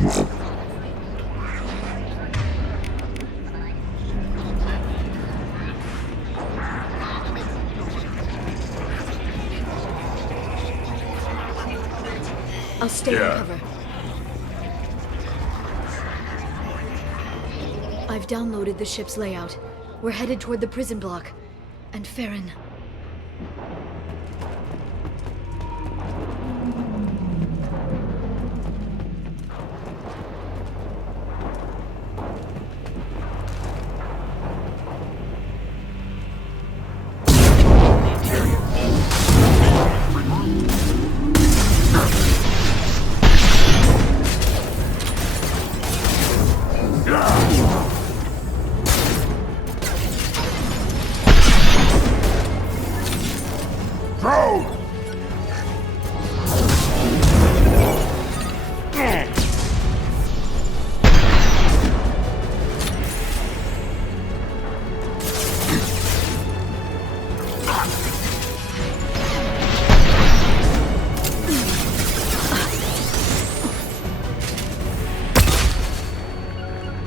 I'll stay on cover. I've downloaded the ship's layout. We're headed toward the prison block. And Farron.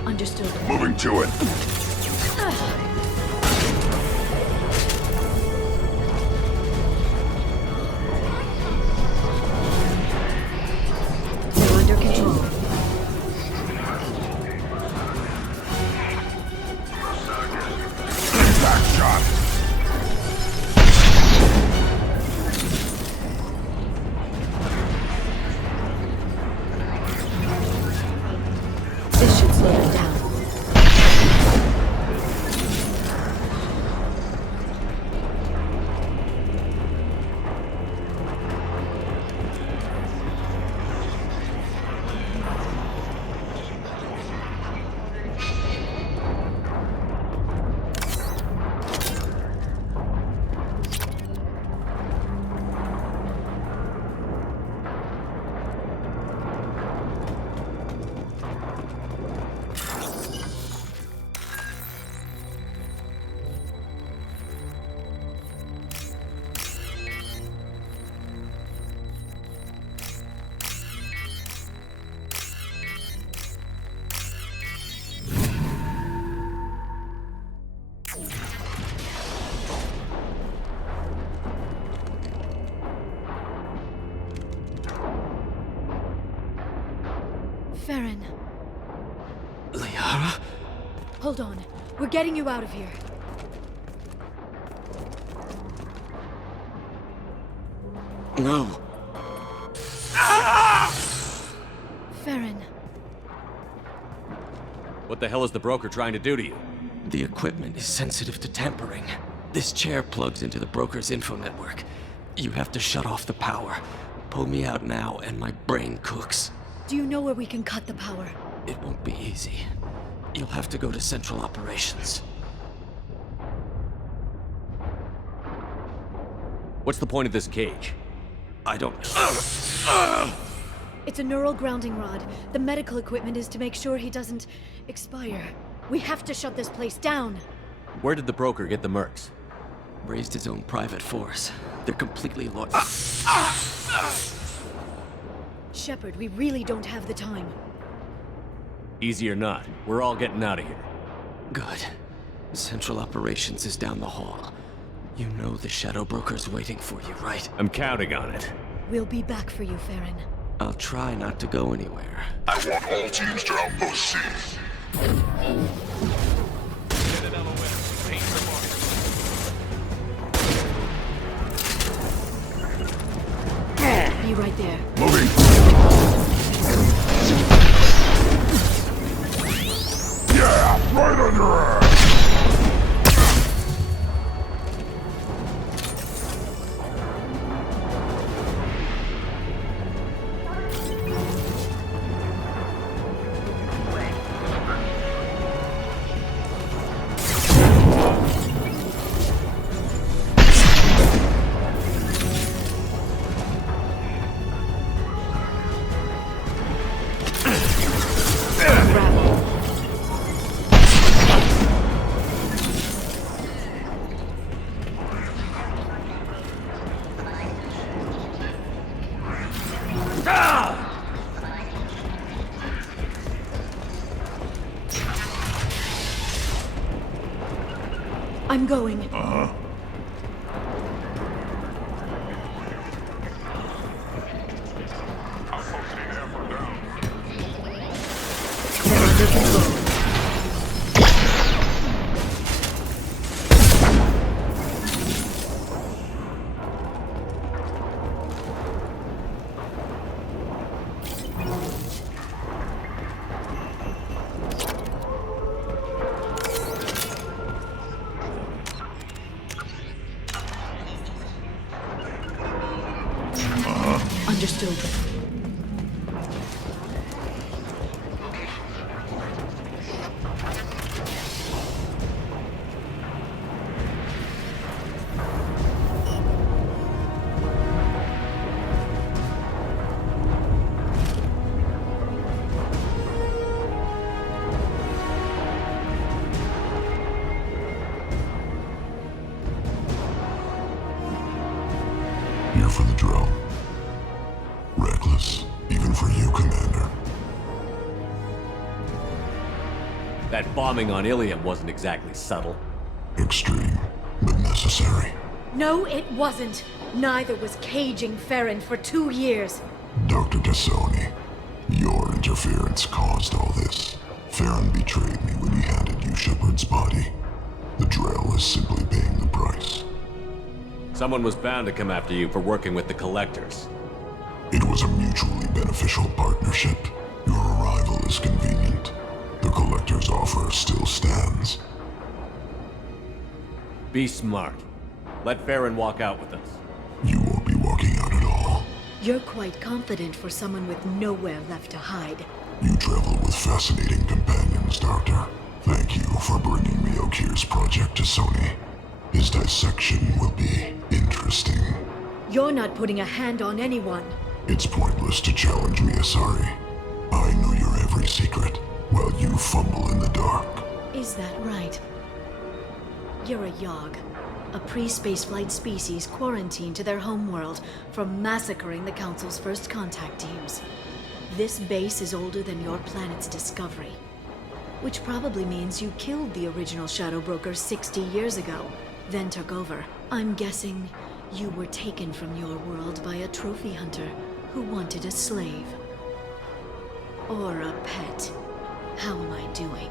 Understood. Moving to it. We're under control. Impact shot. This should slow them down. Farron. Liara? Hold on. We're getting you out of here. No. Farron. What the hell is the broker trying to do to you? The equipment is sensitive to tampering. This chair plugs into the broker's info network. You have to shut off the power. Pull me out now and my brain cooks. Do you know where we can cut the power? It won't be easy. You'll have to go to Central Operations. What's the point of this cage? I don't... It's a neural grounding rod. The medical equipment is to make sure he doesn't expire. We have to shut this place down. Where did the broker get the mercs? Raised his own private force. They're completely Shepard, we really don't have the time. Easy or not, we're all getting out of here. Good. Central Operations is down the hall. You know the Shadow Broker's waiting for you, right? I'm counting on it. We'll be back for you, Farron. I'll try not to go anywhere. I want all teams to outpost C. Be right there. Moving. Yeah, right on your ass. I'm going. They're under control. Understood. Here for the drill. Reckless, even for you, Commander. That bombing on Ilium wasn't exactly subtle. Extreme, but necessary. No, it wasn't. Neither was caging Farron for 2 years. Dr. Tassoni, your interference caused all this. Farron betrayed me when he handed you Shepard's body. The drill is simply paying the price. Someone was bound to come after you for working with the Collectors. It was a mutually beneficial partnership. Your arrival is convenient. The Collector's offer still stands. Be smart. Let Farron walk out with us. You won't be walking out at all. You're quite confident for someone with nowhere left to hide. You travel with fascinating companions, Doctor. Thank you for bringing me Okir's project to Sony. His dissection will be interesting. You're not putting a hand on anyone. It's pointless to challenge me, Asari. I know your every secret, while you fumble in the dark. Is that right? You're a Yogg, a pre-spaceflight species quarantined to their homeworld from massacring the Council's first contact teams. This base is older than your planet's discovery, which probably means you killed the original Shadow Broker 60 years ago, then took over. I'm guessing you were taken from your world by a trophy hunter who wanted a slave. Or a pet. How am I doing?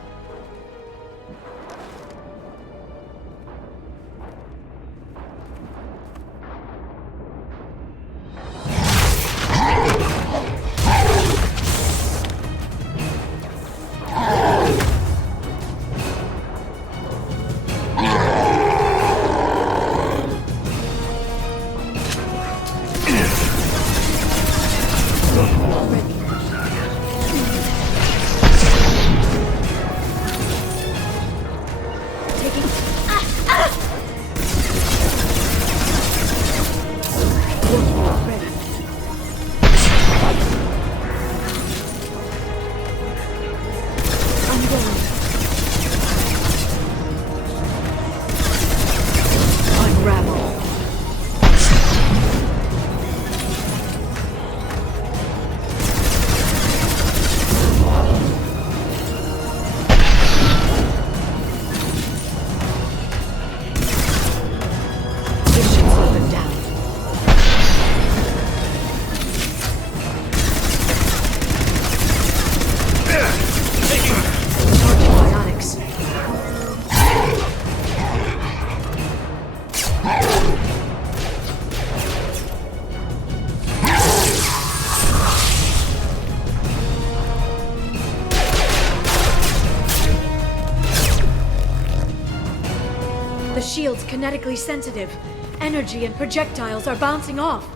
The shield's kinetically sensitive. Energy and projectiles are bouncing off.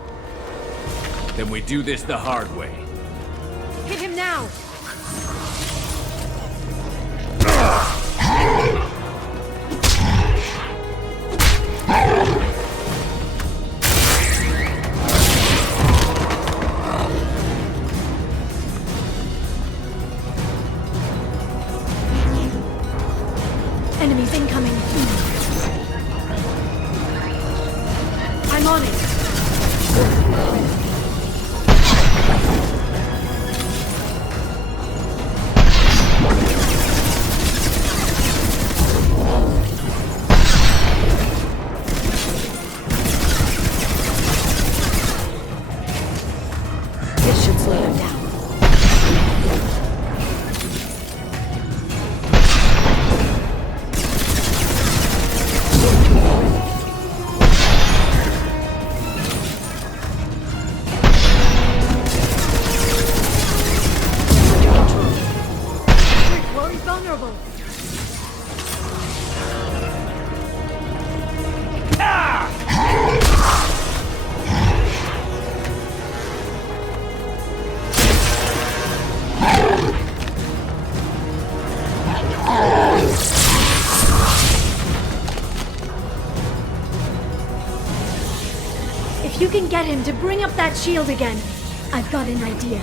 Then we do this the hard way. Hit him now! Enemies incoming. I'm on it. can get him to bring up that shield again, I've got an idea.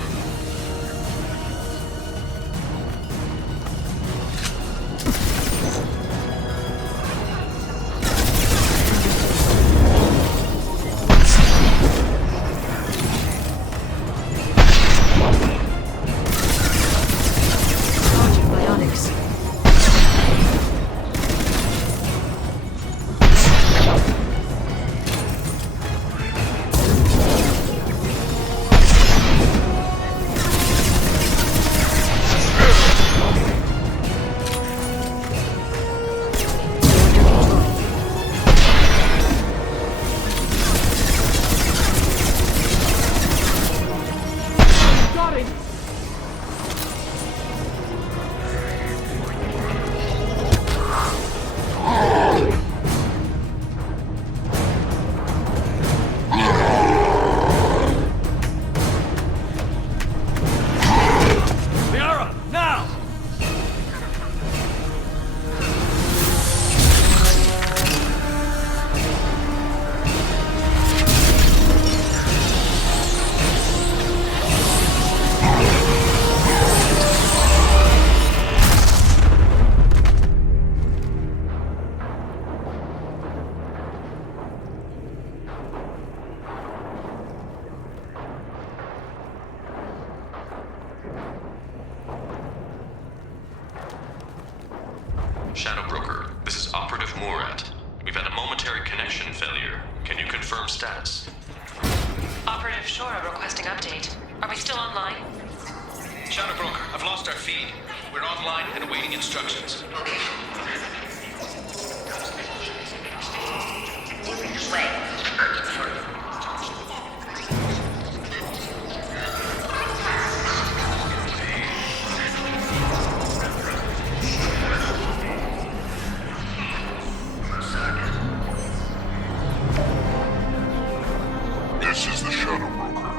Shadow Broker, this is Operative Murat. We've had a momentary connection failure. Can you confirm status? Operative Shora requesting update. Are we still online? Shadow Broker, I've lost our feed. We're online and awaiting instructions. Okay. This is the Shadow Broker.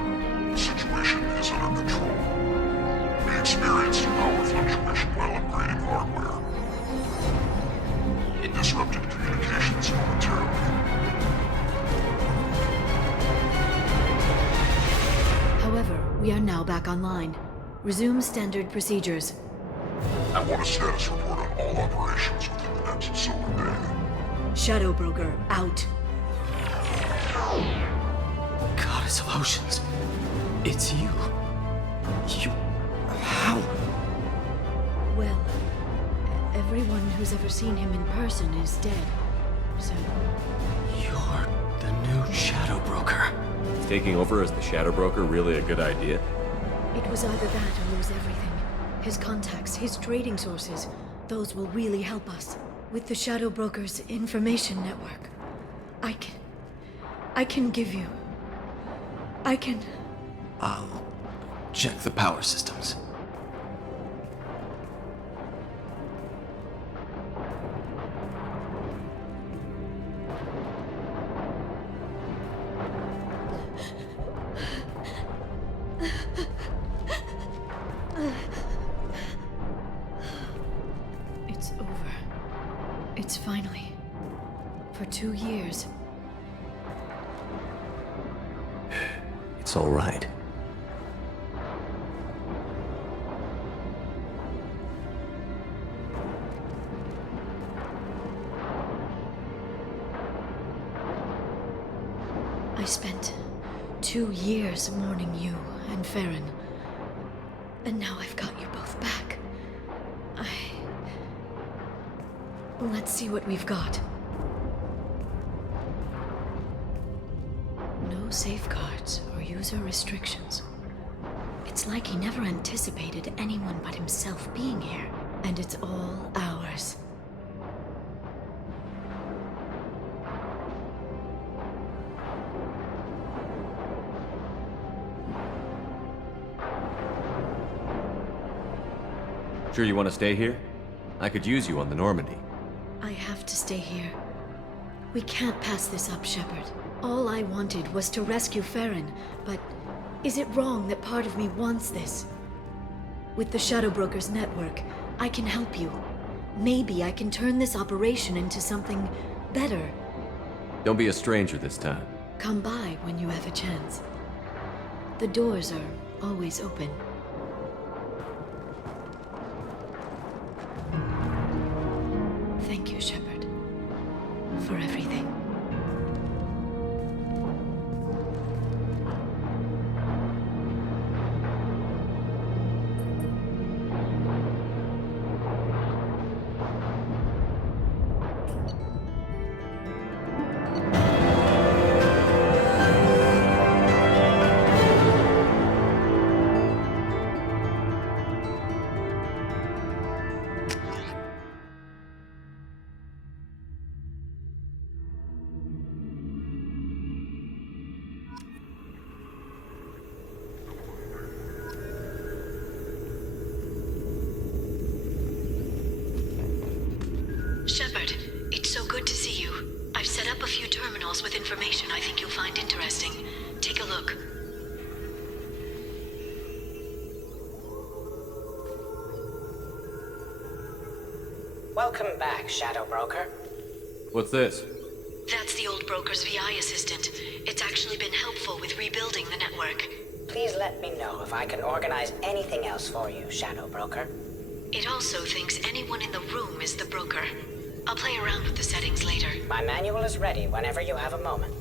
The situation is under control. We experienced a power fluctuation while upgrading hardware. It disrupted communications momentarily. However, we are now back online. Resume standard procedures. I want a status report on all operations within the next solar day. Shadow Broker, out. Goddess of Oceans. It's you. You... How? Well, everyone who's ever seen him in person is dead. So, You're the new Shadow Broker. Is taking over as the Shadow Broker really a good idea? it was either that or lose everything. His contacts, his trading sources, those will really help us. With the Shadow Broker's information network, I can give you... I'll check the power systems. It's over. It's finally... For 2 years. It's all right. I spent 2 years mourning you and Farron. And now I've got you both back. Let's see what we've got. No safeguards or user restrictions. It's like he never anticipated anyone but himself being here. And it's all ours. Sure you want to stay here? I could use you on the Normandy. I have to stay here. We can't pass this up, Shepard. All I wanted was to rescue Farron, but is it wrong that part of me wants this? With the Shadow Broker's network, I can help you. Maybe I can turn this operation into something better. Don't be a stranger this time. Come by when you have a chance. The doors are always open. Thank you, Shepard, for everything. Shepard, it's so good to see you. I've set up a few terminals with information I think you'll find interesting. Take a look. Welcome back, Shadow Broker. What's this? That's the old broker's VI assistant. It's actually been helpful with rebuilding the network. Please let me know if I can organize anything else for you, Shadow Broker. It also thinks anyone in the room is the broker. I'll play around with the settings later. My manual is ready whenever you have a moment.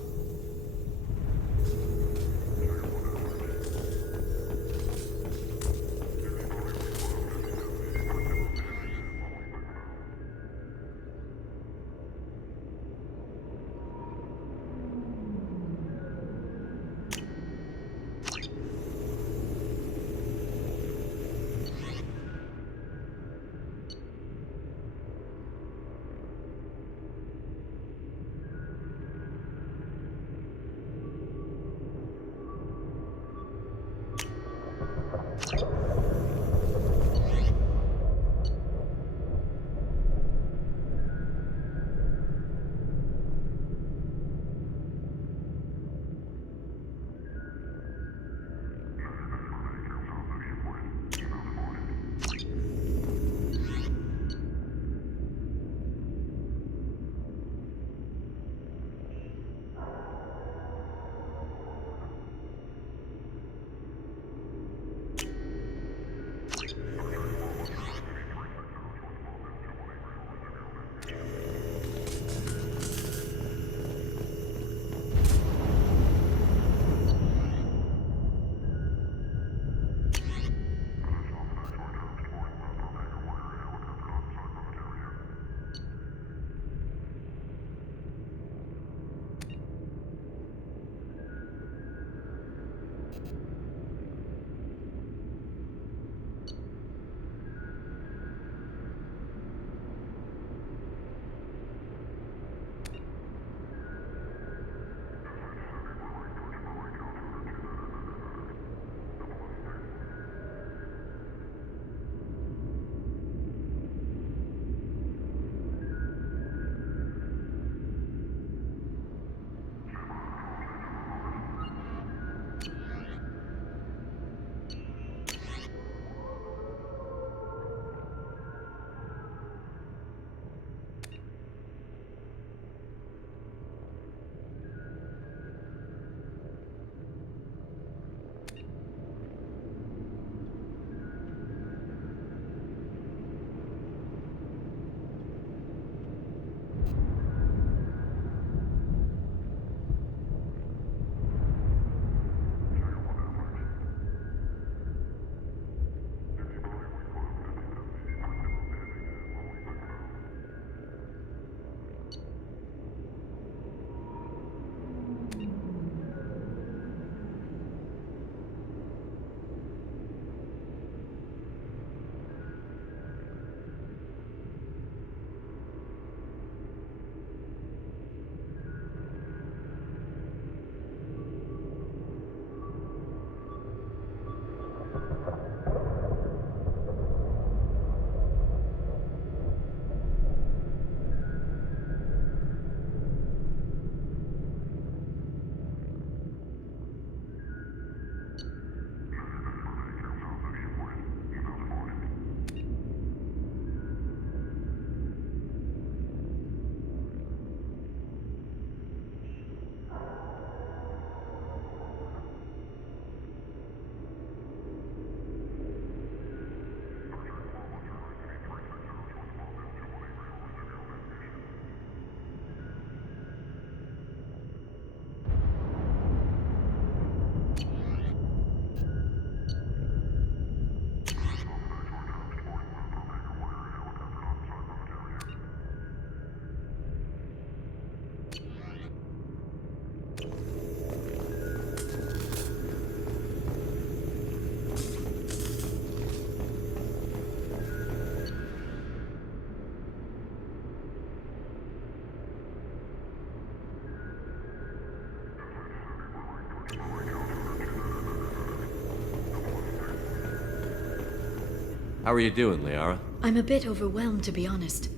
How are you doing, Liara? I'm a bit overwhelmed, to be honest.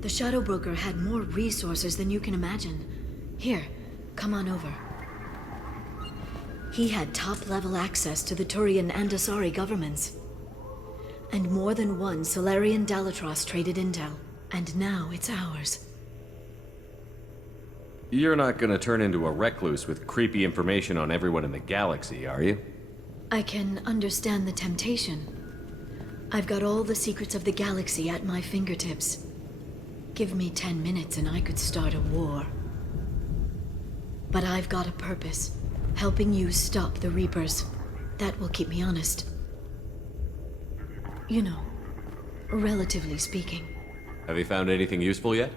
The Shadow Broker had more resources than you can imagine. Here, come on over. He had top-level access to the Turian and Asari governments. And more than one Solarian Dalatros traded intel. And now it's ours. You're not gonna turn into a recluse with creepy information on everyone in the galaxy, are you? I can understand the temptation. I've got all the secrets of the galaxy at my fingertips. Give me 10 minutes and I could start a war. But I've got a purpose. Helping you stop the Reapers. That will keep me honest. You know, relatively speaking. Have you found anything useful yet?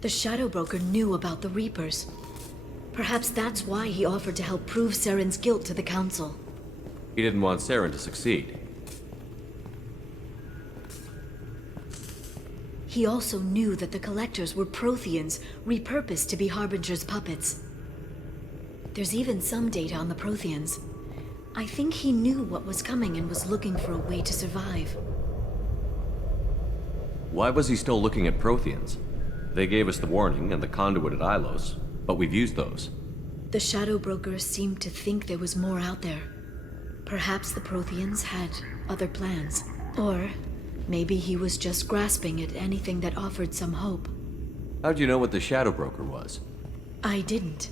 The Shadow Broker knew about the Reapers. Perhaps that's why he offered to help prove Saren's guilt to the Council. He didn't want Saren to succeed. He also knew that the Collectors were Protheans, repurposed to be Harbinger's puppets. There's even some data on the Protheans. I think he knew what was coming and was looking for a way to survive. Why was he still looking at Protheans? They gave us the warning and the conduit at Ilos, but we've used those. The Shadow Broker seemed to think there was more out there. Perhaps the Protheans had other plans. Or maybe he was just grasping at anything that offered some hope. How'd you know what the Shadow Broker was? I didn't.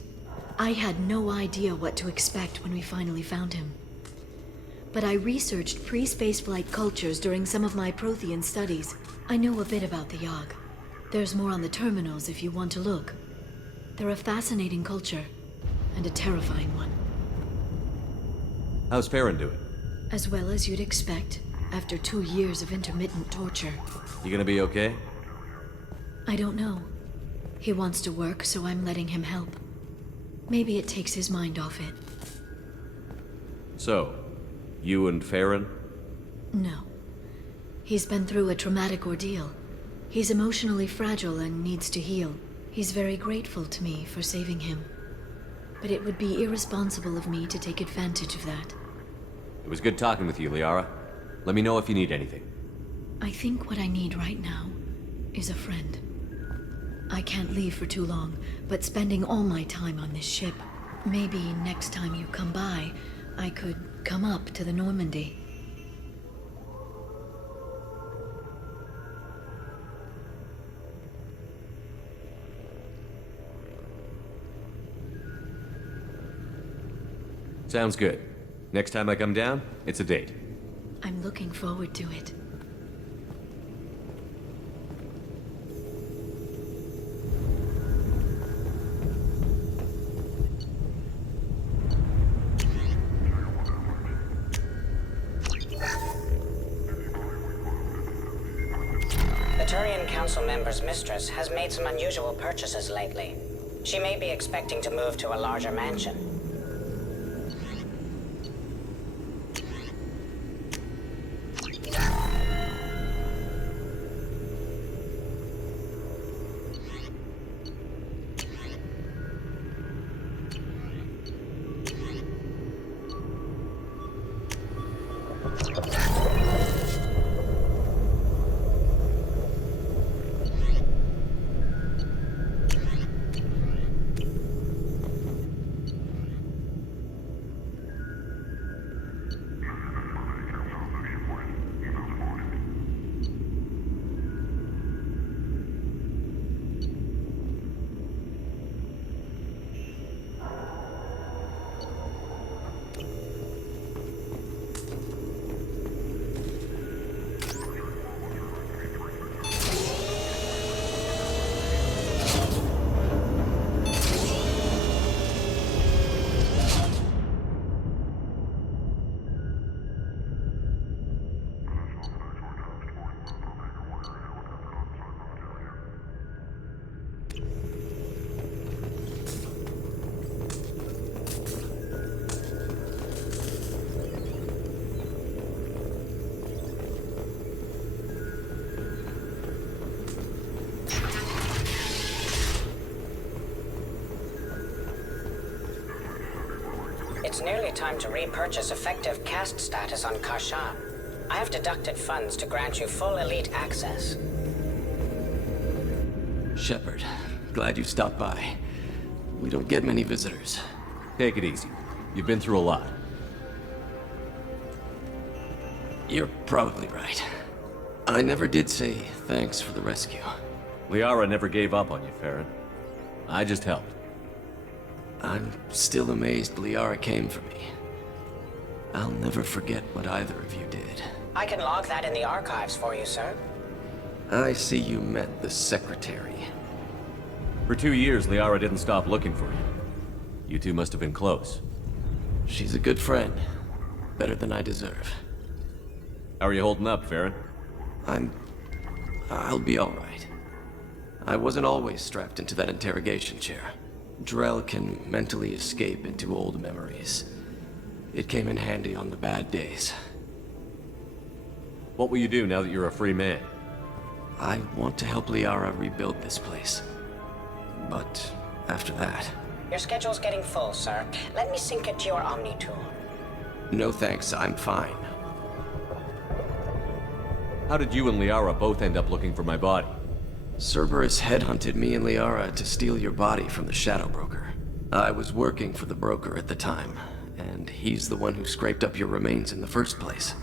I had no idea what to expect when we finally found him. But I researched pre-spaceflight cultures during some of my Prothean studies. I know a bit about the Yogg. There's more on the terminals if you want to look. They're a fascinating culture, and a terrifying one. How's Farron doing? As well as you'd expect, after 2 years of intermittent torture. You gonna be okay? I don't know. He wants to work, so I'm letting him help. Maybe it takes his mind off it. So, you and Farron? No. He's been through a traumatic ordeal. He's emotionally fragile and needs to heal. He's very grateful to me for saving him. But it would be irresponsible of me to take advantage of that. It was good talking with you, Liara. Let me know if you need anything. I think what I need right now is a friend. I can't leave for too long, but spending all my time on this ship. Maybe next time you come by, I could come up to the Normandy. Sounds good. Next time I come down, it's a date. I'm looking forward to it. The Turian Council member's mistress has made some unusual purchases lately. She may be expecting to move to a larger mansion. It's nearly time to repurchase effective caste status on Kashan. I have deducted funds to grant you full elite access. Shepard, glad you stopped by. We don't get many visitors. Take it easy. You've been through a lot. You're probably right. I never did say thanks for the rescue. Liara never gave up on you, Farron. I just helped. I'm still amazed Liara came for me. I'll never forget what either of you did. I can log that in the archives for you, sir. I see you met the Secretary. For 2 years, Liara didn't stop looking for you. You two must have been close. She's a good friend. Better than I deserve. How are you holding up, Farron? I'll be alright. I wasn't always strapped into that interrogation chair. Drell can mentally escape into old memories. It came in handy on the bad days. What will you do now that you're a free man? I want to help Liara rebuild this place. But after that... Your schedule's getting full, sir. Let me sync it to your Omni tool. No thanks, I'm fine. How did you and Liara both end up looking for my body? Cerberus headhunted me and Liara to steal your body from the Shadow Broker. I was working for the broker at the time, and he's the one who scraped up your remains in the first place.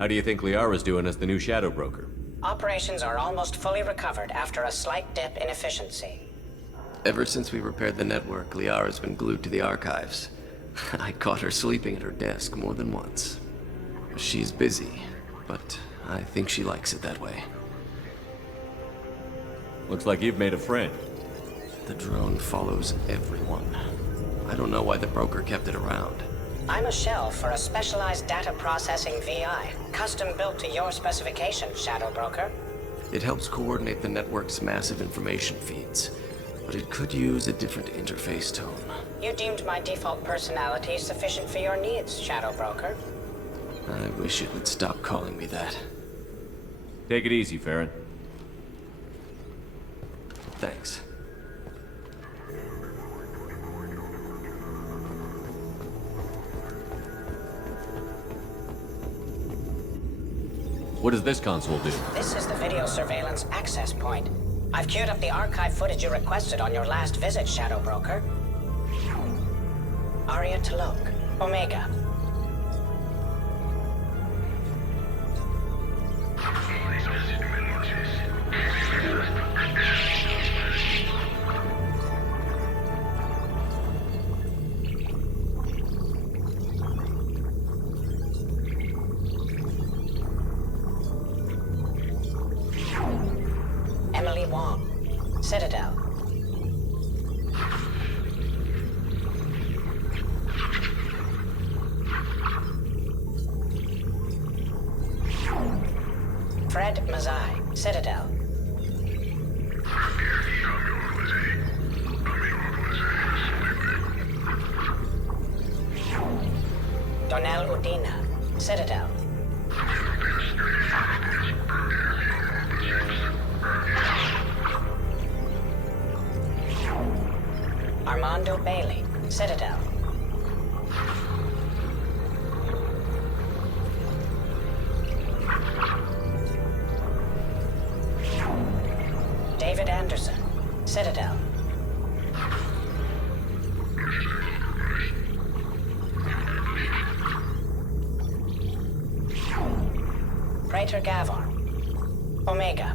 How do you think Liara's doing as the new Shadow Broker? Operations are almost fully recovered after a slight dip in efficiency. Ever since we repaired the network, Liara's been glued to the archives. I caught her sleeping at her desk more than once. She's busy, but I think she likes it that way. Looks like you've made a friend. The drone follows everyone. I don't know why the broker kept it around. I'm a shell for a specialized data processing VI, custom built to your specifications, Shadow Broker. It helps coordinate the network's massive information feeds, but it could use a different interface tone. You deemed my default personality sufficient for your needs, Shadow Broker. I wish it would stop calling me that. Take it easy, Farron. Thanks. What does this console do? This is the video surveillance access point. I've queued up the archive footage you requested on your last visit, Shadow Broker. Aria Talok, Omega. Emily Wong, Citadel. Fred Mazai, Citadel. Donnell Udina, Citadel. Armando Bailey, Citadel. David Anderson, Citadel. Praetor Gavor, Omega.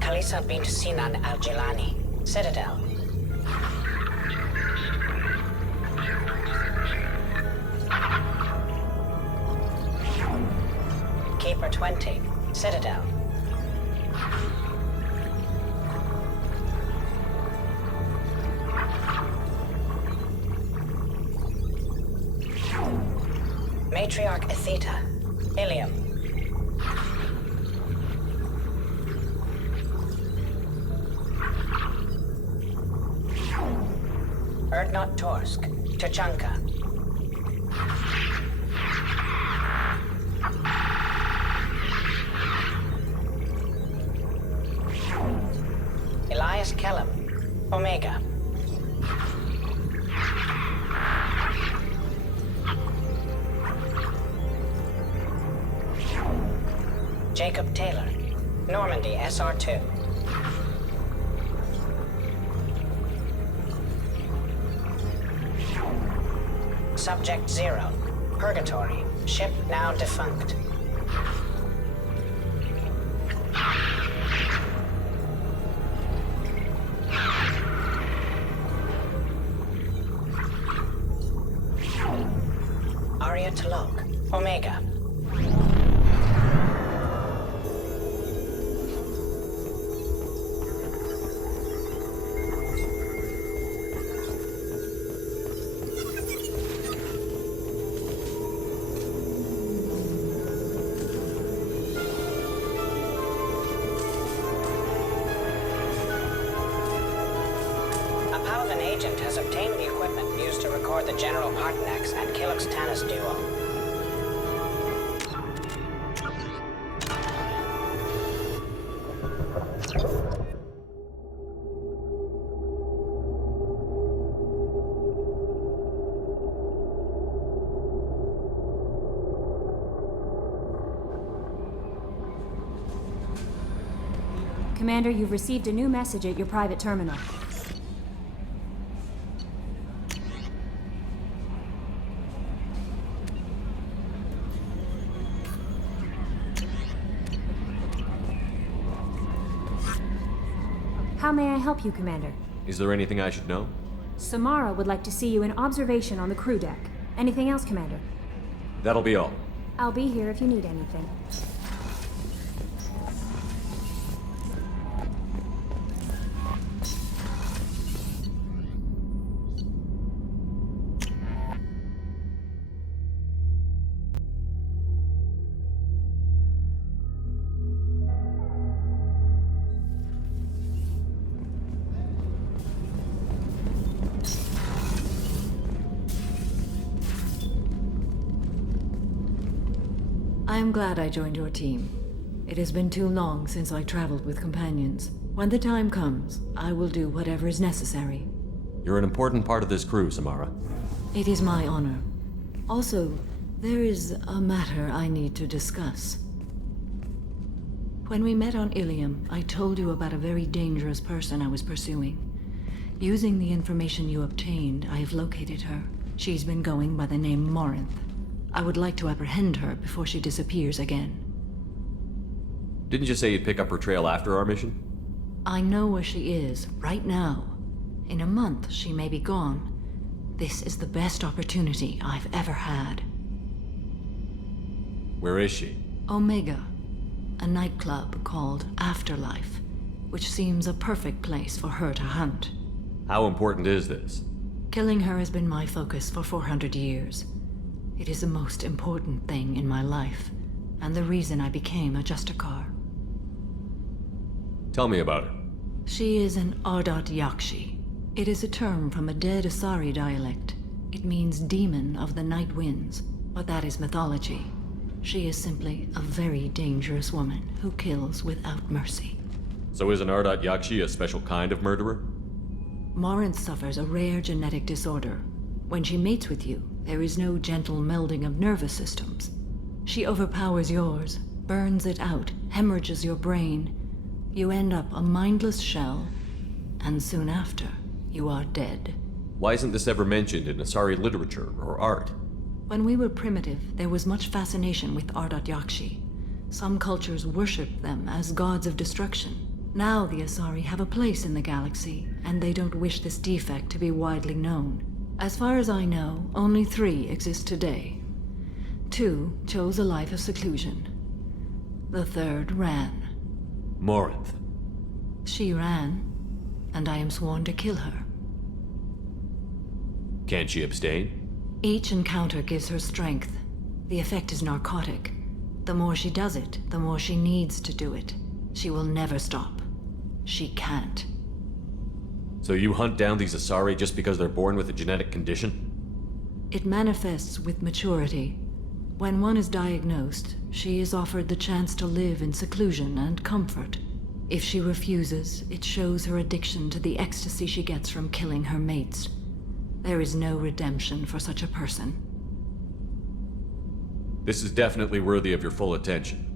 Kalisa bint Sinan Al-Jilani, Citadel. Keeper 20, Citadel. Matriarch Atheta, Ilium. Erdnot Torsk, Tuchanka. Elias Kellum, Omega. Jacob Taylor, Normandy SR2. Subject 0, Purgatory, ship now defunct. Aria Talok, Omega. An agent has obtained the equipment used to record the General Partenax and Killick's Tanis duo. Commander, you've received a new message at your private terminal. How may I help you, Commander? Is there anything I should know? Samara would like to see you in observation on the crew deck. Anything else, Commander? That'll be all. I'll be here if you need anything. I am glad I joined your team. It has been too long since I traveled with companions. When the time comes, I will do whatever is necessary. You're an important part of this crew, Samara. It is my honor. Also, there is a matter I need to discuss. When we met on Ilium, I told you about a very dangerous person I was pursuing. Using the information you obtained, I have located her. She's been going by the name Morinth. I would like to apprehend her before she disappears again. Didn't you say you'd pick up her trail after our mission? I know where she is, right now. In a month, she may be gone. This is the best opportunity I've ever had. Where is she? Omega, a nightclub called Afterlife, which seems a perfect place for her to hunt. How important is this? Killing her has been my focus for 400 years. It is the most important thing in my life, and the reason I became a Justicar. Tell me about her. She is an Ardat Yakshi. It is a term from a dead Asari dialect. It means demon of the night winds, but that is mythology. She is simply a very dangerous woman who kills without mercy. So is an Ardat Yakshi a special kind of murderer? Morinth suffers a rare genetic disorder. When she mates with you, there is no gentle melding of nervous systems. She overpowers yours, burns it out, hemorrhages your brain. You end up a mindless shell, and soon after, you are dead. Why isn't this ever mentioned in Asari literature or art? When we were primitive, there was much fascination with Ardat Yakshi. Some cultures worshipped them as gods of destruction. Now the Asari have a place in the galaxy, and they don't wish this defect to be widely known. As far as I know, only 3 exist today. 2 chose a life of seclusion. The 3rd ran. Morinth. She ran, and I am sworn to kill her. Can't she abstain? Each encounter gives her strength. The effect is narcotic. The more she does it, the more she needs to do it. She will never stop. She can't. So you hunt down these Asari just because they're born with a genetic condition? It manifests with maturity. When one is diagnosed, she is offered the chance to live in seclusion and comfort. If she refuses, it shows her addiction to the ecstasy she gets from killing her mates. There is no redemption for such a person. This is definitely worthy of your full attention.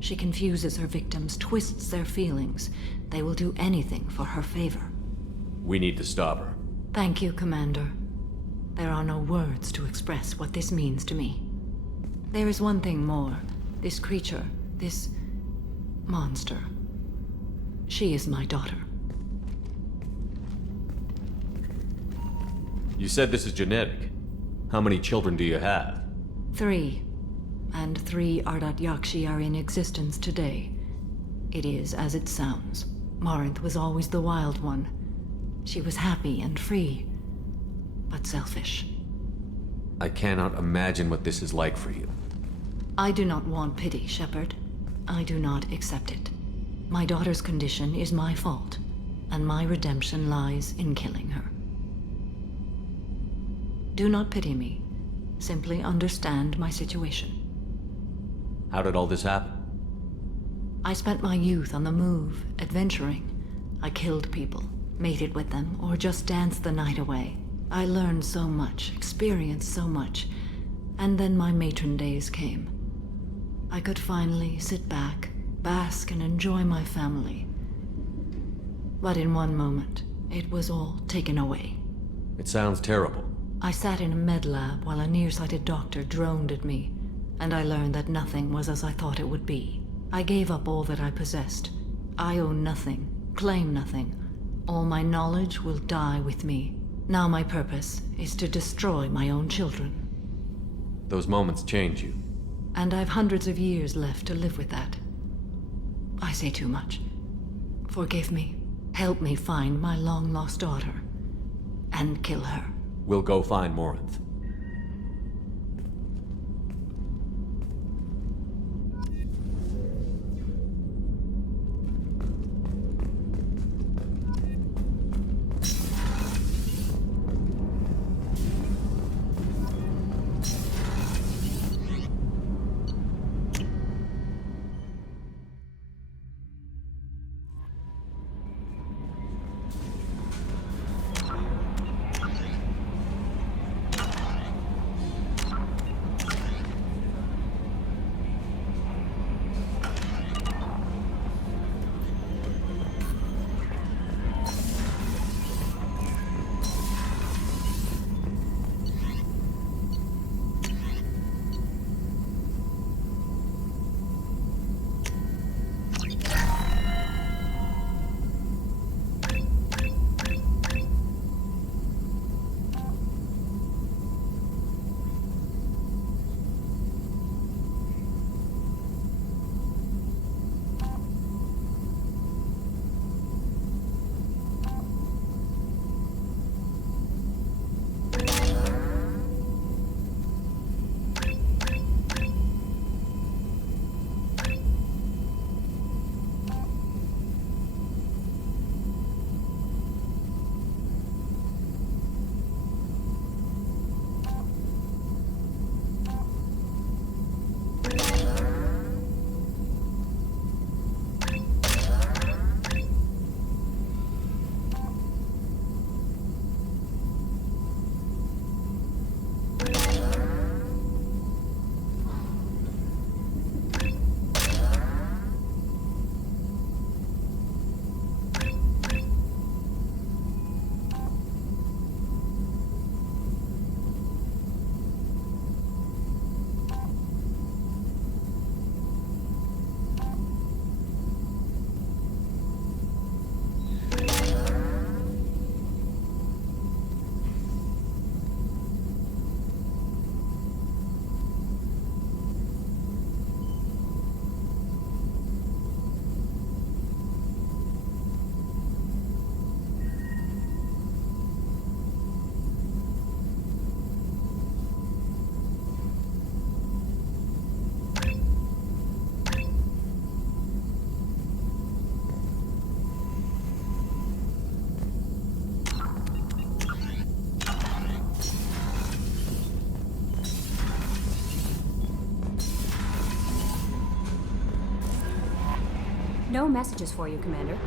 She confuses her victims, twists their feelings. They will do anything for her favor. We need to stop her. Thank you, Commander. There are no words to express what this means to me. There is one thing more. This creature, this monster. She is my daughter. You said this is genetic. How many children do you have? 3. And 3 Ardat Yakshi are in existence today. It is as it sounds. Morinth was always the wild one. She was happy and free, but selfish. I cannot imagine what this is like for you. I do not want pity, Shepard. I do not accept it. My daughter's condition is my fault, and my redemption lies in killing her. Do not pity me. Simply understand my situation. How did all this happen? I spent my youth on the move, adventuring. I killed people, mated with them, or just danced the night away. I learned so much, experienced so much, and then my matron days came. I could finally sit back, bask and enjoy my family. But in one moment, it was all taken away. It sounds terrible. I sat in a med lab while a nearsighted doctor droned at me, and I learned that nothing was as I thought it would be. I gave up all that I possessed. I own nothing, claim nothing. All my knowledge will die with me. Now my purpose is to destroy my own children. Those moments change you. And I've hundreds of years left to live with that. I say too much. Forgive me. Help me find my long-lost daughter. And kill her. We'll go find Morinth. no messages for you, Commander.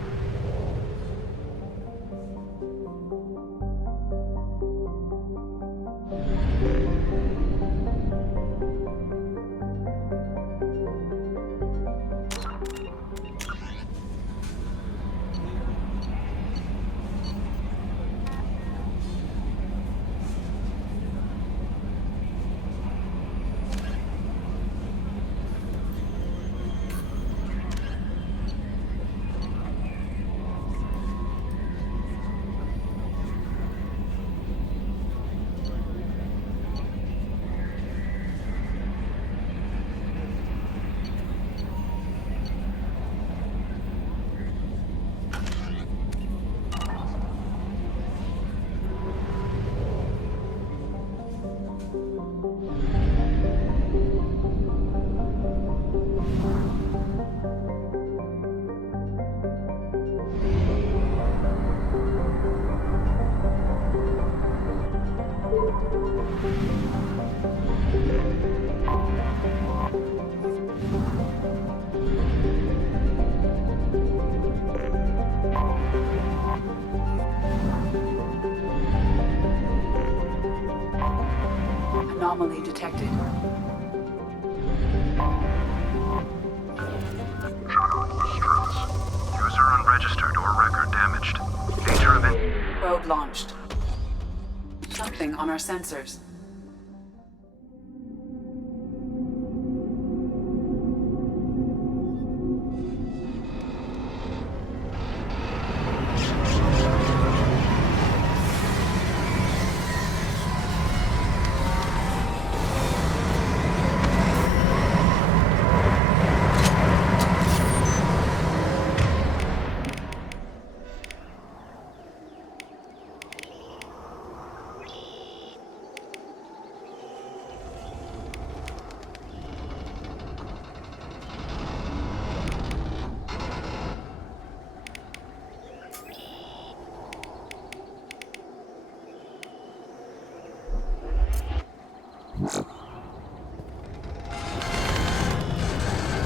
Anomaly detected. User unregistered or record damaged. Danger of Probe launched. Something on our sensors.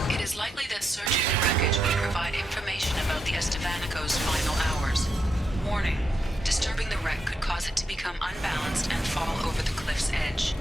It is likely that searching the wreckage will provide information about the Estevanico's final hours. Warning: disturbing the wreck could cause it to become unbalanced and fall over the cliff's edge.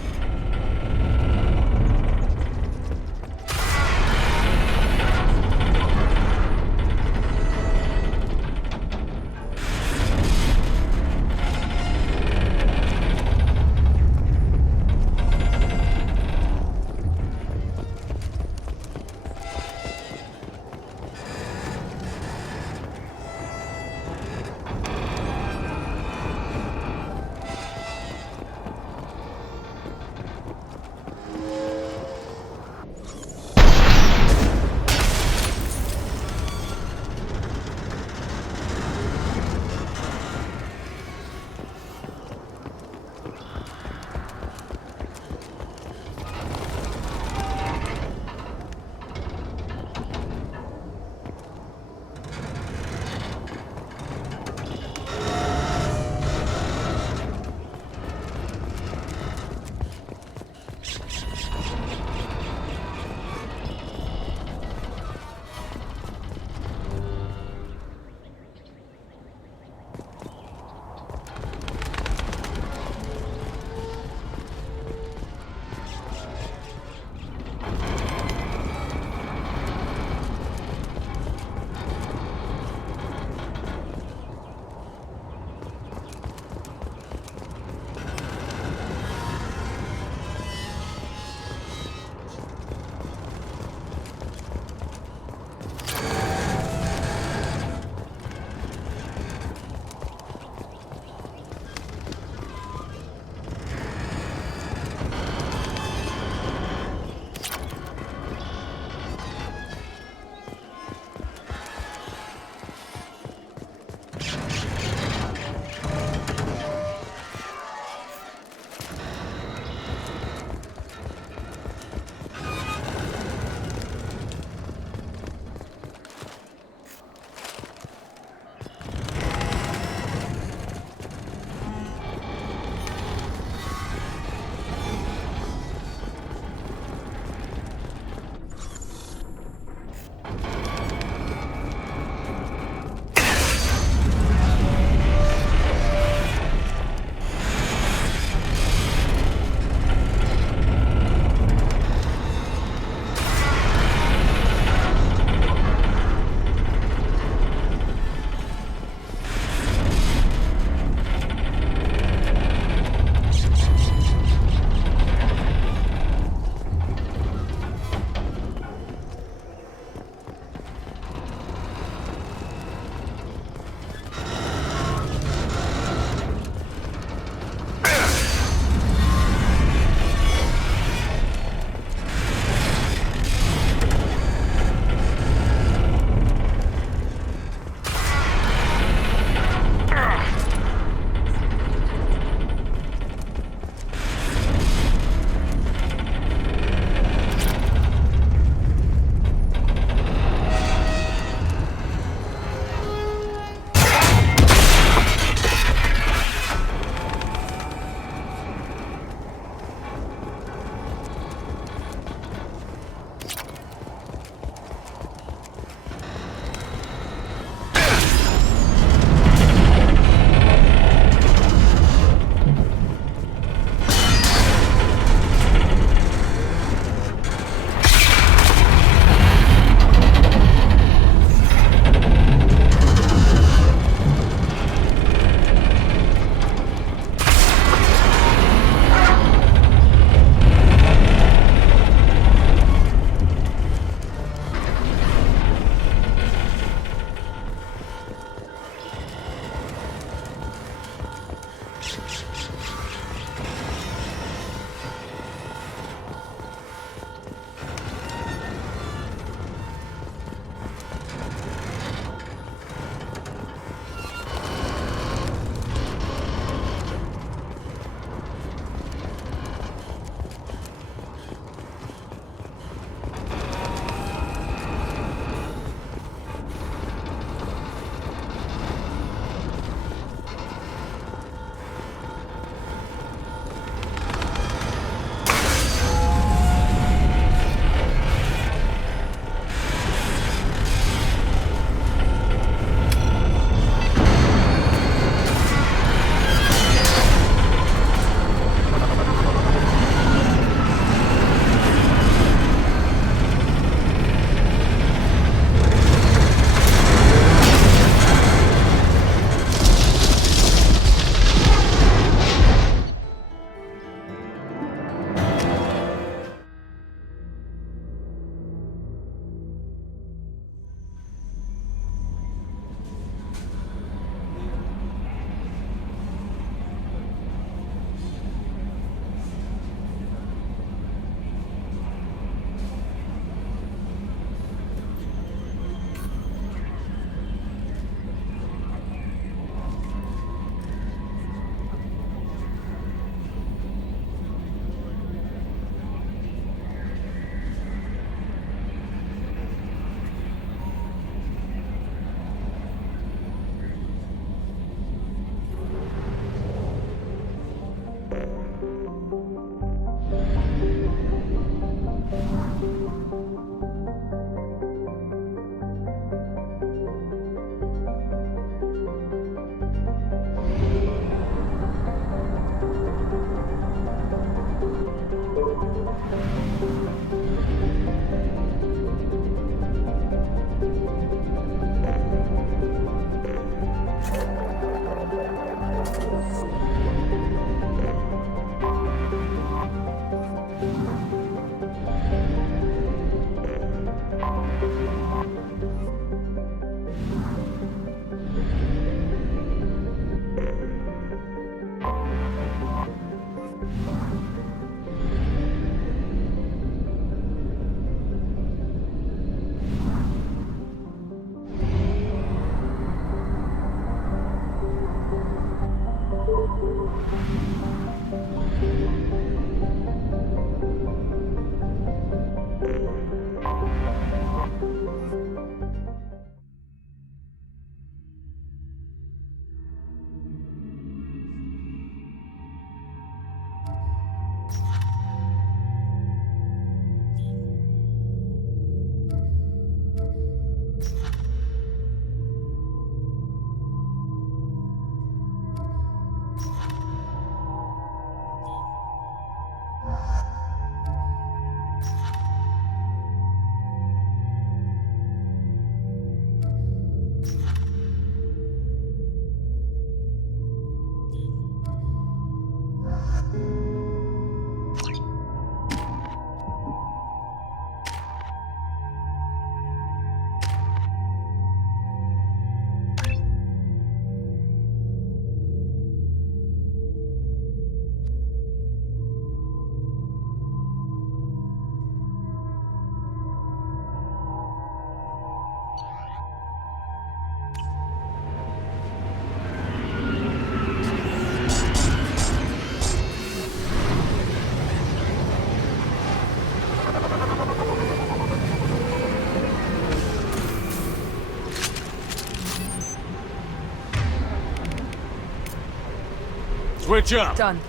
Switch up. Done.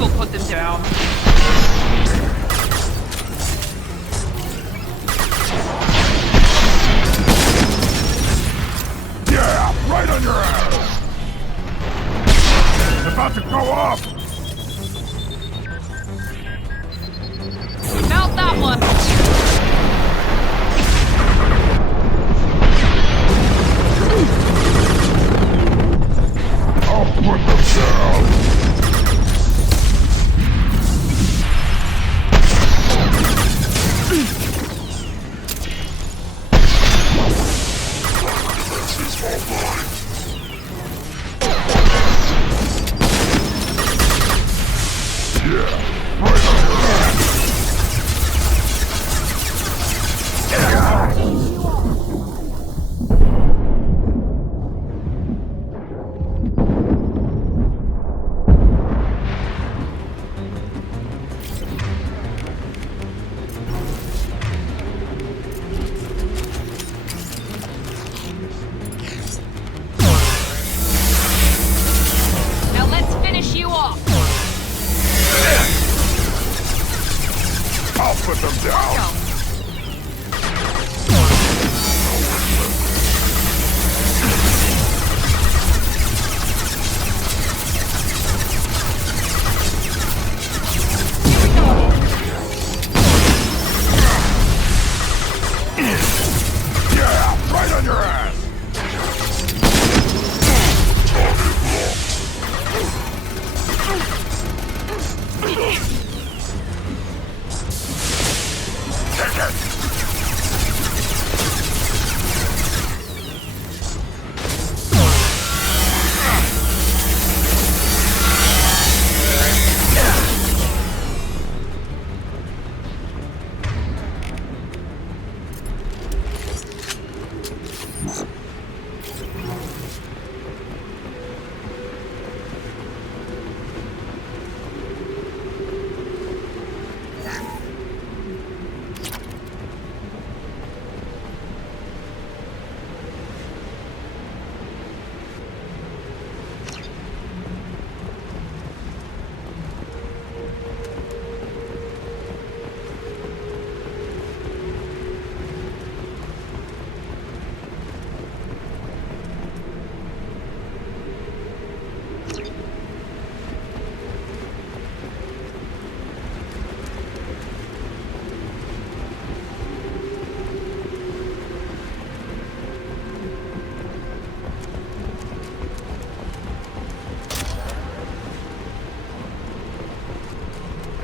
We'll put them down. Yeah, right on your ass! It's about to go off! Mount that one! I'll put them down! This is all mine. Yeah, right on your ass! Now let's finish you off! I'll put them down! Yeah, right on your ass! Take it!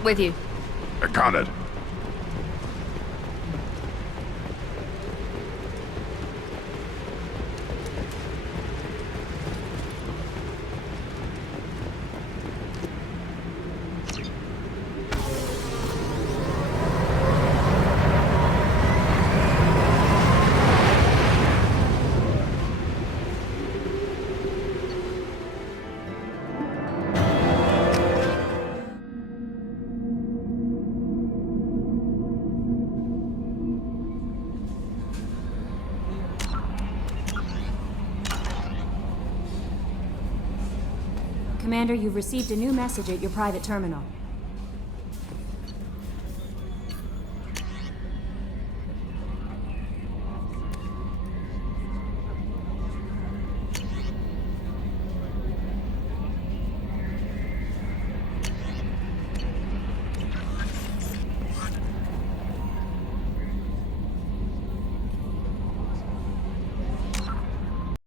With you. Accounted. Commander, you've received a new message at your private terminal.